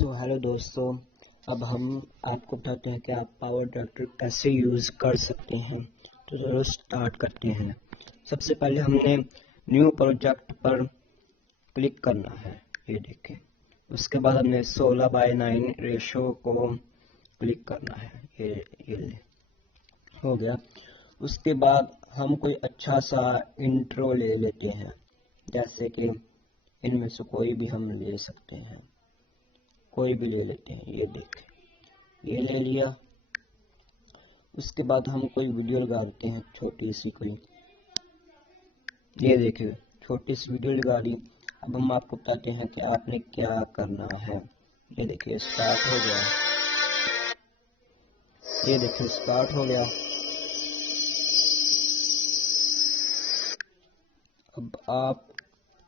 Hello दोस्तों, अब हम आपको बताते हैं कि आप पावर डायरेक्टर कैसे यूज़ कर सकते हैं। तो चलो स्टार्ट करते हैं। सबसे पहले हमने न्यू प्रोजेक्ट पर क्लिक करना है, ये देखें। उसके बाद हमने 16:9 रेशो को क्लिक करना है, ये हो गया। उसके बाद हम कोई अच्छा सा इंट्रो ले लेते हैं, जैसे कि इनमें से कोई भी हम ले सकते हैं, कोई भी ले लेते हैं। ये देखें, ये ले लिया। उसके बाद हम कोई वीडियो लगा देते हैं, छोटी सी कोई। ये देखिए, छोटी सी वीडियो लगा दी। अब हम आपको बताते हैं कि आपने क्या करना है। ये देखिए स्टार्ट हो गया, ये देखिए स्टार्ट हो गया। अब आप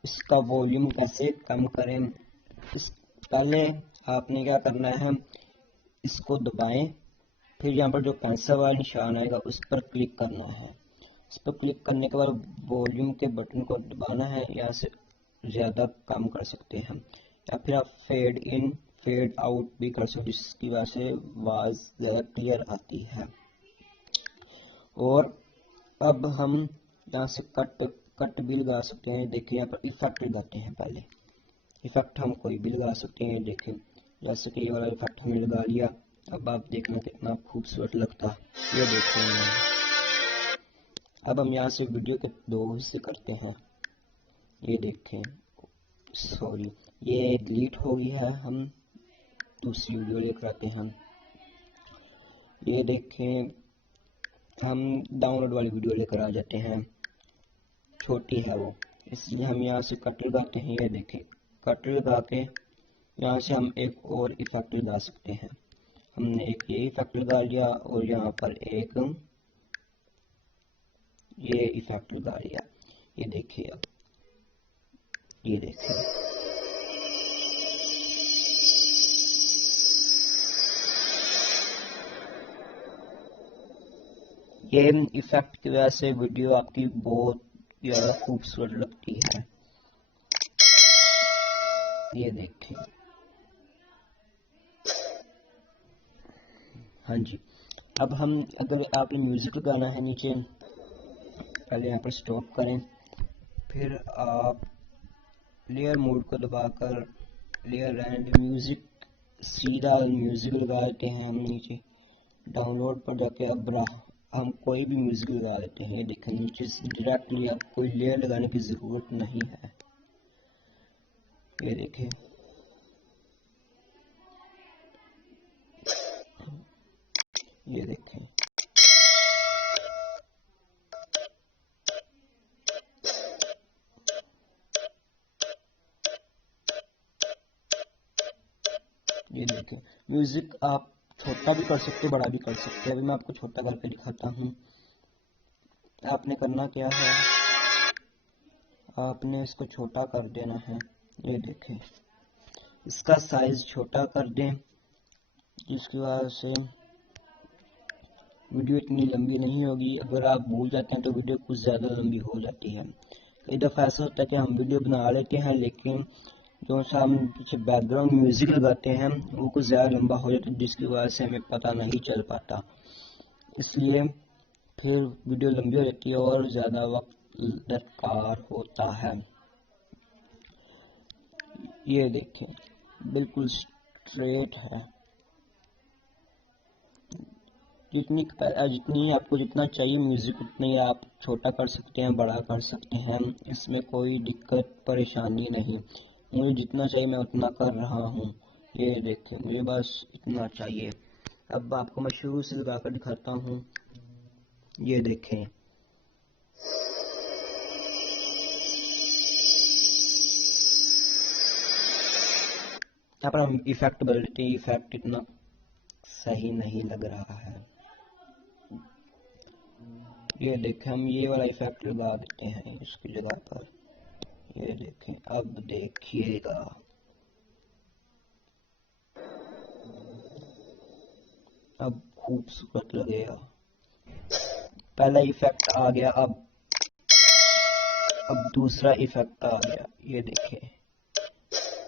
इसका वॉल्यूम कैसे कम करें, पहले आपने क्या करना है, इसको दबाएं, फिर यहाँ पर जो पेंसिल वाला निशान आएगा उस पर क्लिक करना है। इस पर क्लिक करने के बाद वॉल्यूम के बटन को दबाना है, यहाँ से ज़्यादा कम कर सकते हैं, या फिर आप फेड इन फेड आउट भी कर सकते, जिसकी वजह से आवाज़ ज़्यादा क्लियर आती है। और अब हम यहाँ से कट भी लगा सकते हैं। देखिए यहाँ पर इफेक्ट लगाते हैं। पहले इफेक्ट हम कोई भी लगा सकते हैं। देखिए जैसे कि ये वाला इफेक्ट हमने लगा लिया। अब आप देखना कितना खूबसूरत लगता है। ये देखिए, अब हम यहाँ से वीडियो के दो हिस्से करते हैं। ये देखें, सॉरी ये डिलीट हो गई है, हम दूसरी वीडियो लेकर आते हैं। ये देखें, हम डाउनलोड वाली वीडियो लेकर आ जाते हैं, छोटी है वो, इसलिए हम यहाँ से कट लगाते हैं। ये देखें, कट लगा के यहाँ से हम एक और इफेक्ट लगा सकते हैं। हमने एक ये इफेक्ट लगा लिया और यहाँ पर एक ये इफेक्ट लगा लिया। ये देखिए, अब ये देखिए, ये इफेक्ट की वजह से वीडियो आपकी बहुत ज्यादा खूबसूरत लगती है। ये देखें, हाँ जी। अब हम अगर आपने म्यूजिक लगाना है नीचे, पहले यहाँ पर स्टॉप करें, फिर आप लेयर मोड को दबाकर लेयर एंड म्यूजिक, सीधा म्यूजिक लगा देते हैं हम नीचे। डाउनलोड पर जाके अब हम कोई भी म्यूजिक लगा देते हैं। देखें नीचे से डायरेक्टली आपको कोई लेयर लगाने की जरूरत नहीं है। ये देखें, ये देखें, ये देखें। म्यूजिक आप छोटा भी कर सकते, बड़ा भी कर सकते हैं। अभी मैं आपको छोटा करके दिखाता हूँ। आपने करना क्या है, आपने इसको छोटा कर देना है। ये देखें, इसका साइज छोटा कर दें, जिसकी वजह से वीडियो इतनी लंबी नहीं होगी। अगर आप भूल जाते हैं तो वीडियो कुछ ज़्यादा लंबी हो जाती है। कई दफ़ा ऐसा होता है कि हम वीडियो बना लेते हैं, लेकिन जो सा हम पीछे बैकग्राउंड म्यूजिक लगाते हैं वो कुछ ज़्यादा लंबा हो जाता है, जिसकी वजह से हमें पता नहीं चल पाता। इसलिए फिर वीडियो लंबी हो जाती है और ज़्यादा वक्त दरकार होता है। ये देखें, बिल्कुल स्ट्रेट है। जितनी आपको जितना चाहिए म्यूजिक, उतनी आप छोटा कर सकते हैं, बड़ा कर सकते हैं। इसमें कोई दिक्कत परेशानी नहीं। मुझे जितना चाहिए मैं उतना कर रहा हूँ। ये देखें, मुझे बस इतना चाहिए। अब आपको मैं शुरू से लगा कर दिखाता हूँ। ये देखें, यहाँ पर हम इफेक्ट बदलते हैं। इफेक्ट इतना सही नहीं लग रहा है। ये देखें, हम ये वाला इफेक्ट लगा देते हैं इसकी जगह पर। ये देखें, अब देखिएगा, अब खूबसूरत लगेगा। पहला इफेक्ट आ गया, अब दूसरा इफेक्ट आ गया। ये देखें,